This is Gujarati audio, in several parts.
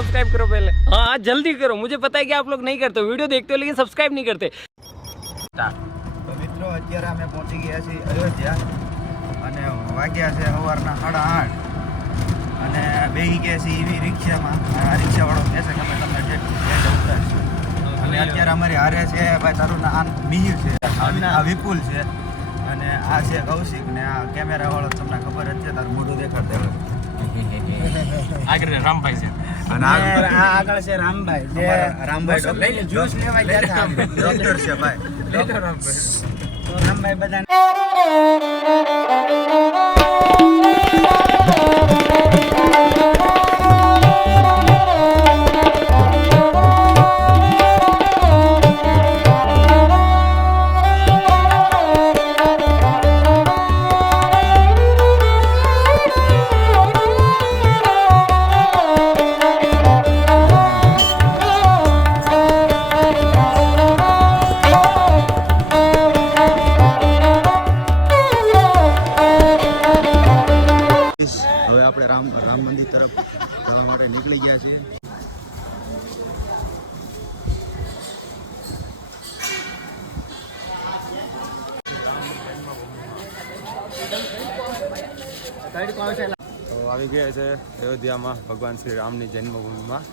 सब्सक्राइब करो पहले। हाँ जल्दी करो, मुझे पता है कि आप लोग नहीं करते, वीडियो देखते हो लेकिन सब्सक्राइब नहीं करते। तो मित्रों અત્યારે અમે પહોંચી ગયા છીએ અયોધ્યા અને વાગ્યા છે સવારના 8:30 અને બેહી ગયા છીએ એવી રિક્ષામાં। આ રિક્ષાવાળો કહે છે કે અમે તમને ઠેઠ ઉતારશું અને અત્યારે અમારી હારે છે ભાઈ તારું નામ મિહિર છે, આ વિપુલ છે અને આ છે કૌશિક ને આ કેમેરાવાળો તમને ખબર જ છે, તારું મોઢું દેખાડતા હોય। આગળ રામભાઈ છે અને આ આગળ છે રામભાઈ, જે રામભાઈ જ્યુસ લેવા ગયા હતા, ડોક્ટર છે ભાઈ, ડોક્ટર રામભાઈ બધા। હવે આપણે રામ મંદિર તરફ જવા માટે નીકળી ગયા છીએ। તો આવી ગયા છે અયોધ્યામાં ભગવાન શ્રી રામની જન્મભૂમિમાં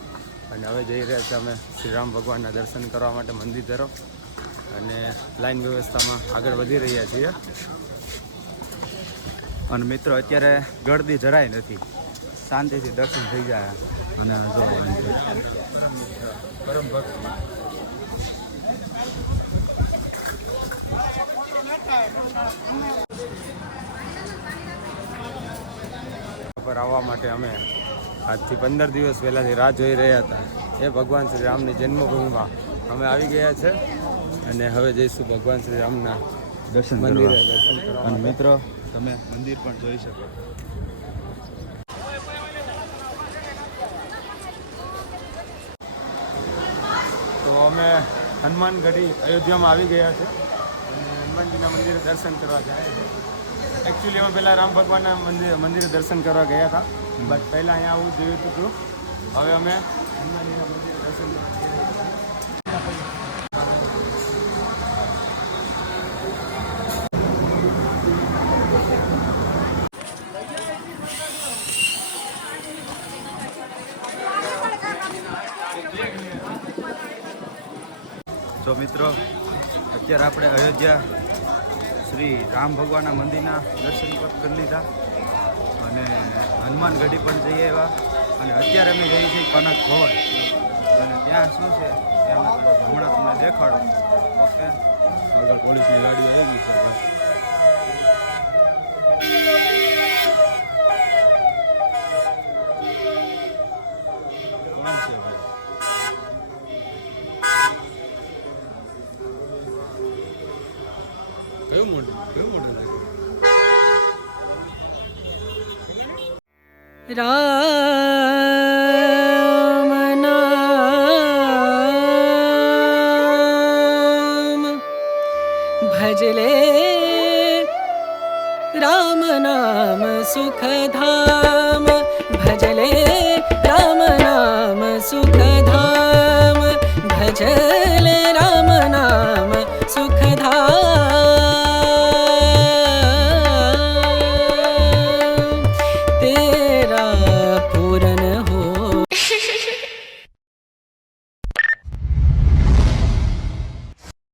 અને હવે જઈ રહ્યા છીએ અમે શ્રી રામ ભગવાનના દર્શન કરવા માટે મંદિર તરફ અને લાઈન વ્યવસ્થામાં આગળ વધી રહ્યા છીએ। અને મિત્રો અત્યારે ગળદી જરાય નથી, શાંતિથી દર્શન થઈ જાય અને જો પરમ ભક્ત પર આવવા માટે અમે આજથી 15 દિવસ પહેલાંથી રાહ જોઈ રહ્યા હતા। એ ભગવાન શ્રી રામની જન્મભૂમિમાં અમે આવી ગયા છે અને હવે જઈશું ભગવાન શ્રી રામના દર્શન મંદિરે કરવા। દર્શન કરવા। અને મિત્રો તમે મંદિર પણ જોઈ શકો। તો અમે હનુમાનગઢી અયોધ્યામાં આવી ગયા છે અને હનુમાનજીના મંદિરે દર્શન કરવા જાય છે। એકચ્યુઅલી અમે પહેલાં રામ ભગવાનના મંદિરે દર્શન કરવા ગયા હતા, બટ પહેલાં અહીંયા આવું જોયું હતું। હવે અમે હનુમાનજીના મંદિરે દર્શન કરવા જઈ રહ્યા છીએ। તો મિત્રો અત્યારે આપણે અયોધ્યા શ્રી રામ ભગવાનના મંદિરના દર્શન પણ કરી લીધા અને હનુમાનગઢી પણ જઈ આવ્યા અને અત્યારે અમે જઈએ છીએ કનક ભવન અને ત્યાં શું છે ત્યાં હમણાં તમને દેખાડો। ઓકે, આગળ પોલીસની ગાડી આવી ગઈ છે ભાઈ। કોણ છે ભાઈ? કયું મોડલ લાગે? राम नाम भजले राम नाम सुख धाम, भजले राम नाम सुख धाम, भज